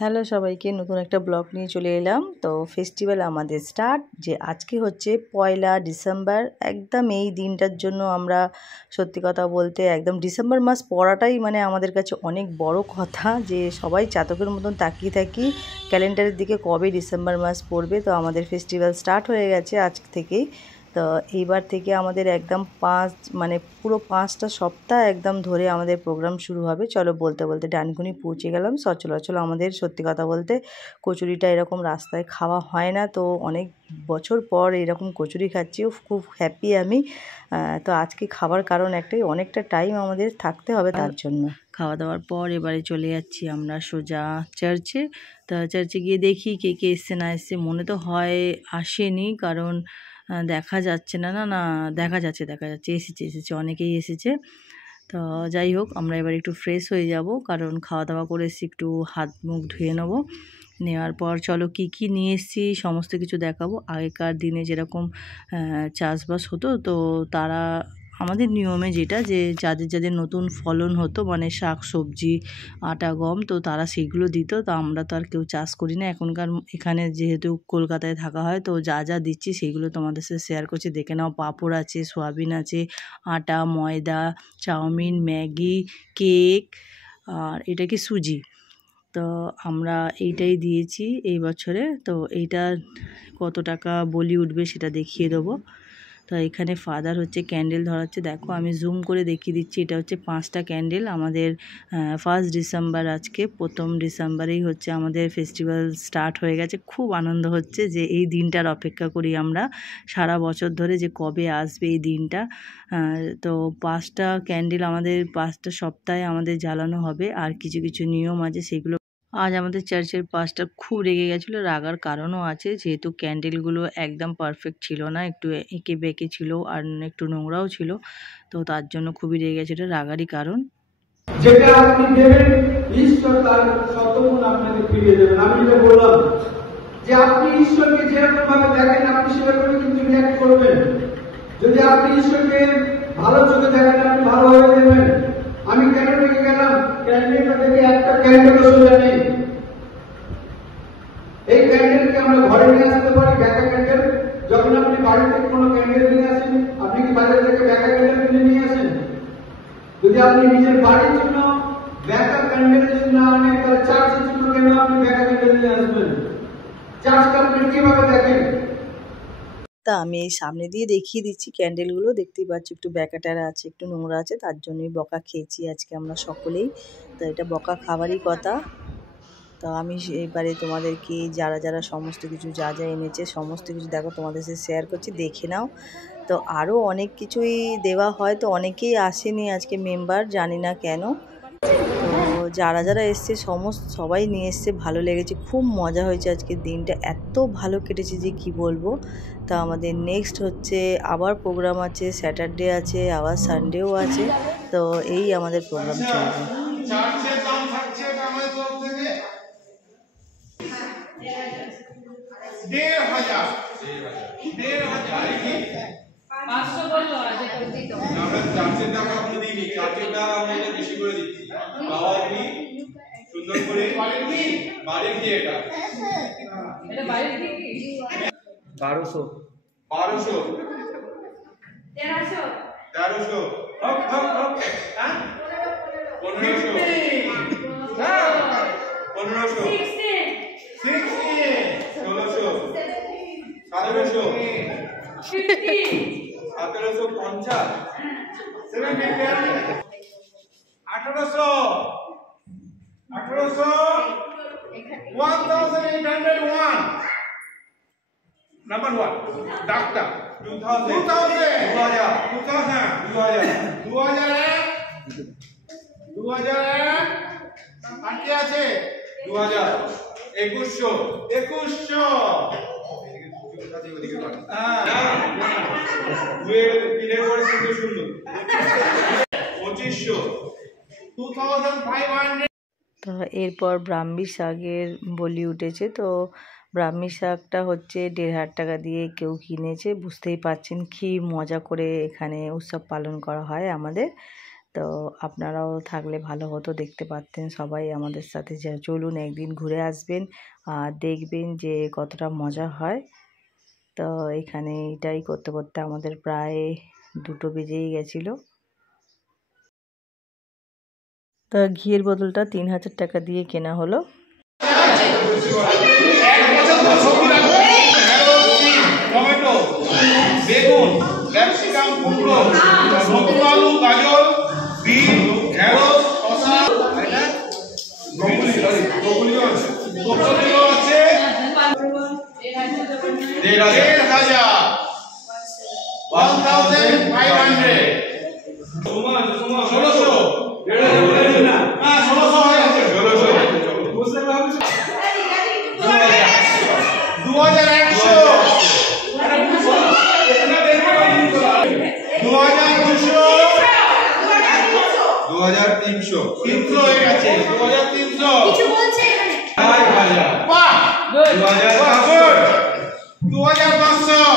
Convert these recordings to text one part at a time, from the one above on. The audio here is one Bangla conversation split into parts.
হ্যালো সবাইকে, নতুন একটা ব্লগ নিয়ে চলে এলাম। তো ফেস্টিভ্যাল আমাদের স্টার্ট, যে আজকে হচ্ছে 1 ডিসেম্বর। একদম এই দিনটার জন্য আমরা সত্যি কথা বলতে একদম ডিসেম্বর মাস পড়াটাই মানে আমাদের কাছে অনেক বড় কথা, যে সবাই চাতকের মতন তাকিয়ে থাকি ক্যালেন্ডারের দিকে কবে ডিসেম্বর মাস পড়বে। তো আমাদের ফেস্টিভ্যাল স্টার্ট হয়ে গেছে আজ থেকেই। তো এইবার থেকে আমাদের একদম পুরো 5টা সপ্তাহ একদম ধরে আমাদের প্রোগ্রাম শুরু হবে। চলো বলতে বলতে ডানকুনি পৌঁছে গেলাম। সচরাচর আমাদের সত্যি কথা বলতে কচুরিটা এরকম রাস্তায় খাওয়া হয় না, তো অনেক বছর পর এরকম কচুরি খাচ্ছি, খুব হ্যাপি আমি। তো আজকে খাবার কারণ একটাই, অনেকটা টাইম আমাদের থাকতে হবে তার জন্য। খাওয়া দাওয়ার পর এবারে চলে যাচ্ছি আমরা সোজা চার্চে। তা চার্চে গিয়ে দেখি কে কে এসছে না এসছে। মনে তো হয় আসেনি, কারণ দেখা যাচ্ছে না। দেখা যাচ্ছে এসেছে অনেকেই এসেছে। তো যাই হোক, আমরা এবার একটু ফ্রেশ হয়ে যাব, কারণ খাওয়া দাওয়া করে এসেছি, একটু হাত মুখ ধুয়ে নেবো। নেওয়ার পর চলো কি নিয়ে এসেছি সমস্ত কিছু দেখাবো। আগেকার দিনে যেরকম চাষবাস হতো, তো তারা আমাদের নিয়মে যেটা, যে যাদের নতুন ফলন হতো মানে শাক সবজি আটা গম, তো তারা সেগুলো দিত। তো আমরা তো আর কেউ চাষ করি না এখনকার, এখানে যেহেতু কলকাতায় থাকা হয়, তো যা দিচ্ছি সেইগুলো তোমাদের সাথে শেয়ার করছি। দেখে নাও, পাঁপড় আছে, সয়াবিন আছে, আটা ময়দা, চাউমিন, ম্যাগি, কেক, আর এটা কি সুজি। তো আমরা এইটাই দিয়েছি এই বছরে। তো এইটা কত টাকা বলি উঠবে সেটা দেখিয়ে দেবো। তো এখানে ফাদার হচ্ছে ক্যান্ডেল ধরাচ্ছে। দেখো আমি জুম করে দেখিয়ে দিচ্ছি, এটা হচ্ছে 5টা ক্যান্ডেল। আমাদের 1 ডিসেম্বর, আজকে 1 ডিসেম্বরেই হচ্ছে আমাদের ফেস্টিভ্যাল স্টার্ট হয়ে গেছে। খুব আনন্দ হচ্ছে যে এই দিনটার অপেক্ষা করি আমরা সারা বছর ধরে, যে কবে আসবে এই দিনটা। তো 5টা ক্যান্ডেল আমাদের 5টা সপ্তাহে আমাদের জ্বালানো হবে। আর কিছু নিয়ম আছে, সেগুলো আজ আমাদের চার্চের পাস্টার খুব রেগে গেছিলো। রাগার কারণও আছে, যেহেতু ক্যান্ডেলগুলো একদম পারফেক্ট ছিল না, একটু এঁকে বেঁকে ছিল আর একটু নোংরাও ছিল। তো তার জন্য খুবই রেগে গেছে, এটা রাগারই কারণ। যেটা আপনি দেবেন, ঈশ্বর তার শতগুণ আপনাকে ফিরিয়ে দেবেন। আমি যেটা বললাম যে আপনি ঈশ্বরকে যেরকম ভাবে দেখেন, আপনি সেরকম কিন্তু রিয়াক্ট করবেন। যদি আপনি ঈশ্বরকে ভালো চোখে দেখেন, আপনি ভালো হয়ে দেবেন। আমি কেন রেখে গেলাম? ক্যান্ডেলটা থেকে একটা ক্যান্ডেলও সোজা নেই। এই ক্যান্ডেলকে আমরা ঘরে নিয়ে আসতে পারি, ব্যাকা ক্যান্ডেল। যখন আপনি বাড়ি থেকে কোনো ক্যান্ডেল নিয়ে আসেন, আপনি কি বাজার থেকে ব্যাকা ক্যান্ডেল কিনে নিয়ে আসেন? যদি আপনি নিজের বাড়ির জন্য ব্যাকা ক্যান্ডেল যদি না আনেন, তাহলে চার্চের জন্য কেন আপনি ব্যাকা ক্যান্ডেল নিয়ে আসবেন? চার্চকে আপনি কিভাবে দেখেন? তা আমি এই সামনে দিয়ে দেখিয়ে দিচ্ছি ক্যান্ডেলগুলো, দেখতেই পাচ্ছি একটু ব্যাকাটারা আছে, একটু নোংরা আছে, তার জন্যই বকা খেয়েছি আজকে আমরা সকলেই। তো এটা বকা খাবারই কথা। তো আমি এবারে তোমাদেরকে যারা সমস্ত কিছু যা এনেছে সমস্ত কিছু দেখো তোমাদের সাথে শেয়ার করছি, দেখে নাও। তো আরও অনেক কিছুই দেওয়া হয়, তো অনেকেই আসেনি আজকে মেম্বার, জানি না কেন। তো যারা এসছে সবাই নিয়ে এসছে, ভালো লেগেছে, খুব মজা হয়েছে। আজকের দিনটা এত ভালো কেটেছে যে কি বলবো। তা আমাদের নেক্সট হচ্ছে আবার প্রোগ্রাম আছে, স্যাটারডে আছে, আবার সানডেও আছে। তো এই আমাদের প্রোগ্রাম চলবে। সুন্দর করে বাড়ির কি এটা 1200 1300 হপ হপ হপ, হ্যাঁ 1500 1500 1600 1750 1800 1801 number 1 doctor 2000 বাকি আছে 2000 2100 2500 2500। তো এরপর ব্রাহ্মী শাকের বলি উঠেছে। তো ব্রাহ্মী শাকটা হচ্ছে 1500 টাকা দিয়ে কেউ কিনেছে। বুঝতেই পারছেন কি মজা করে এখানে উৎসব পালন করা হয় আমাদের। তো আপনারাও থাকলে ভালো হতো, দেখতে পারতেন সবাই আমাদের সাথে। চলুন একদিন ঘুরে আসবেন আর দেখবেন যে কতটা মজা হয়। তো এখানে এটাই করতে করতে আমাদের প্রায় 2টো বেজেই গেছিলো। তো ঘিয়ের বোতলটা 3000 টাকা দিয়ে কেনা হলো। টমেটো, বেগুন, ক্যাপসিকাম, কুমড়ো, নতুন আলু, গাজর, বিট, ঢেঁড়স, শসা, ব্রকলি আছে 1500 1600 হয়ে গেছে 2100 2300 হয়ে গেছে 2300 কিছু বলছে এখানে বাহ 2500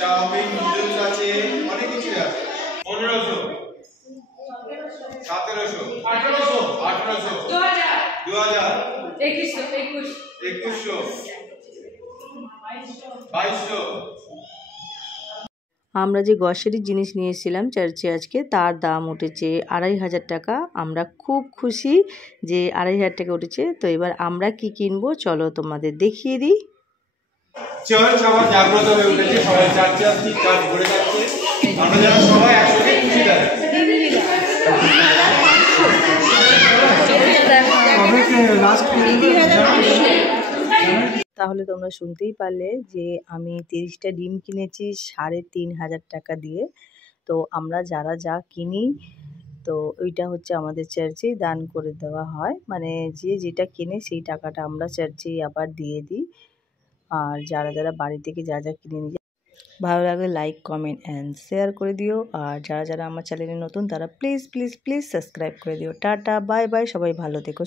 চাউমিন নুডলস আছে অনেক কিছু আছে 1500 1700 1800 2000 2100 2200 আমরা যে গ্রসারির জিনিস নিয়ে এসেছিলাম চার্চে আজকে, তার দাম উঠেছে 2500 টাকা। আমরা খুব খুশি যে 2500 টাকা উঠেছে। তো এবার আমরা কি কিনবো চলো তোমাদের দেখিয়ে দিই। চার্চ আবার জাগ্রত হয়ে উঠেছে, সবাই চার্চে আসছে, চার্চ ভরে যাচ্ছে। আমরা যারা সবাই একসাথে খুশি থাকি। তাহলে তোমরা শুনতেই পারলে যে আমি 30টা ডিম কিনেছি 3500 টাকা দিয়ে। তো আমরা যারা যা কিনি তো ওইটা হচ্ছে আমাদের চার্চেই দান করে দেওয়া হয়, মানে যে যেটা কিনে সেই টাকাটা আমরা চার্চেই আবার দিয়ে দিই। আর যারা যারা বাড়ি থেকে যা যা কিনে নিয়ে ভালো লাগলে লাইক কমেন্ট অ্যান্ড শেয়ার করে দিও। আর যারা যারা আমার চ্যানেলে নতুন তারা প্লিজ প্লিজ প্লিজ সাবস্ক্রাইব করে দিও। টাটা বাই বাই, সবাই ভালো থেকো।